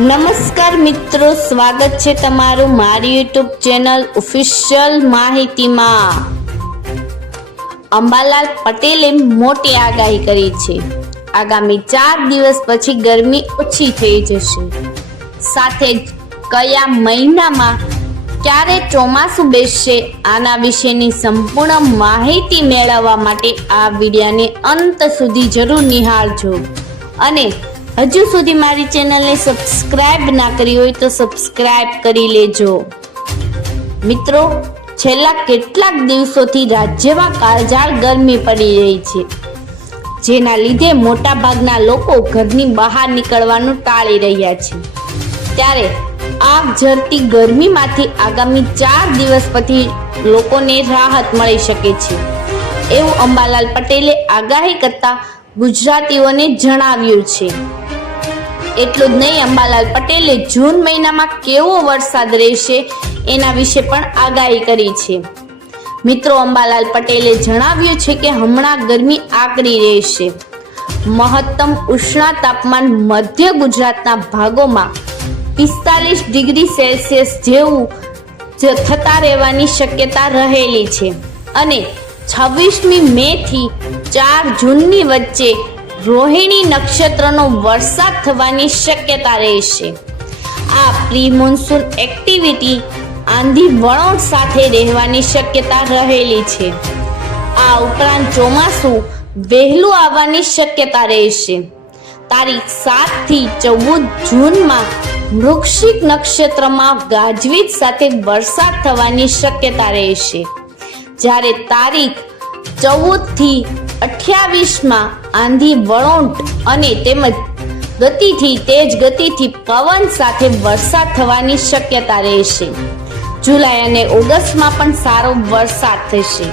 નમસ્કાર મિત્રો, સ્વાગત છે તમારું મારી યુટ્યુબ ચેનલ ઓફિશિયલ માહિતીમાં. અંબાલાલ પટેલે મોટી આગાહી કરી છે. આગામી ચાર દિવસ પછી ગરમી ઓછી થઈ જશે. સાથે જ કયા મહિનામાં ક્યારે ચોમાસું બેસશે આના વિશેની સંપૂર્ણ માહિતી મેળવવા માટે આ વિડિયાને અંત સુધી જરૂર નિહાળજો. અને હજુ સુધી મારી ચેનલને સબસ્ક્રાઇબ ના કરી હોય તો સબસ્ક્રાઇબ કરી લેજો. મિત્રો, છેલ્લા કેટલાક દિવસોથી રાજ્યમાં કાળઝાળ ગરમી પડી રહી છે, જેના લીધે મોટાભાગના લોકો ઘરની બહાર નીકળવાનું ટાળી રહ્યા છે. ત્યારે આગ ઝરતી ગરમીમાંથી આગામી ચાર દિવસ પછી લોકોને રાહત મળી શકે છે. એવું અંબાલાલ પટેલે આગાહી કરતા ગુજરાતીઓને જણાવ્યું છે. એટલું જ નહીં, અંબાલાલ પટેલે જૂન મહિનામાં કેવો વરસાદ રહેશે એના વિશે પણ આગાહી કરી છે. મિત્રો, અંબાલાલ પટેલે જણાવ્યું છે કે હમણાં ગરમી આકરી રહેશે. મહત્તમ ઉષ્ણા તાપમાન મધ્ય ગુજરાતના ભાગોમાં પિસ્તાલીસ ડિગ્રી સેલ્સિયસ જેવું થતા રહેવાની શક્યતા રહેલી છે. અને છવ્વીસમી મે થી ચાર જૂનની વચ્ચે રોહિણી નક્ષત્રનો વરસાદ થવાની શક્યતા રહેશે. આ પ્રી મોન્સૂન એક્ટિવિટી આંધી વળોટ સાથે રહેવાની શક્યતા રહેલી છે. આ ઉપરાંત ચોમાસું વહેલું આવવાની શક્યતા રહેશે. તારીખ સાતથી ચૌદ જૂનમાં વૃક્ષિક નક્ષત્રમાં ગાજવીજ સાથે વરસાદ થવાની શક્યતા રહેશે. જ્યારે તારીખ ચૌદથી અઠ્યાવીસમાં આંધી વળોંટ અને તેમજ ગતિથી તેજ ગતિથી પવન સાથે વરસાદ થવાની શક્યતા રહેશે. જુલાઈ અને ઓગસ્ટમાં પણ સારો વરસાદ થશે.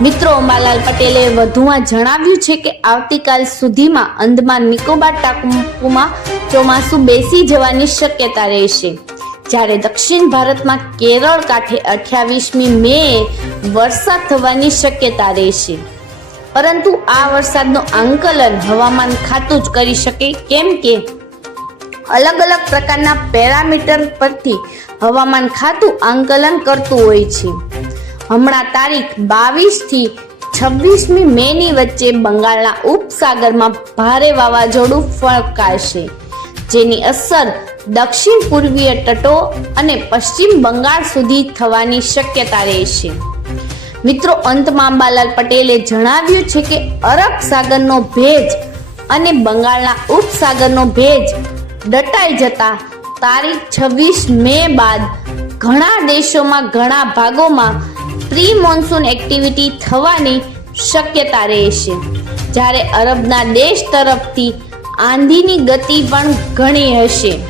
મિત્રો, અંબાલાલ પટેલે વધુમાં જણાવ્યું છે કે આવતીકાલ સુધીમાં અંદમાન નિકોબાર ટાપુમાં ચોમાસું બેસી જવાની શક્યતા રહેશે. જ્યારે દક્ષિણ ભારતમાં કેરળ કાંઠે અઠ્યાવીસમી મે વરસાદ થવાની શક્યતા રહેશે. પરંતુ આ વરસાદનું આંકલન હવામાન ખાતું જ કરી શકે. કેમ કે અલગ અલગ પ્રકારના પેરામીટર પરથી હવામાન ખાતું આંકલન કરતું હોય છે. હમણાં તારીખ બાવીસથી છવ્વીસમી મે ની વચ્ચે બંગાળના ઉપસાગરમાં ભારે વાવાઝોડું ફળકાશે જેની અસર દક્ષિણ પૂર્વીય તટો અને પશ્ચિમ બંગાળ સુધી થવાની શક્યતા રહેશે મિત્રો, અંતમાં અંબાલાલ પટેલે જણાવ્યું છે કે અરબ સાગરનો ભેજ અને બંગાળના ઉપસાગરનો ભેજ દટાઈ જતા તારીખ છવ્વીસ મે બાદ ઘણા દેશોમાં ઘણા ભાગોમાં પ્રી મોન્સૂન એક્ટિવિટી થવાની શક્યતા રહેશે જ્યારે અરબના દેશ તરફથી આંધીની ગતિ પણ ઘણી હશે.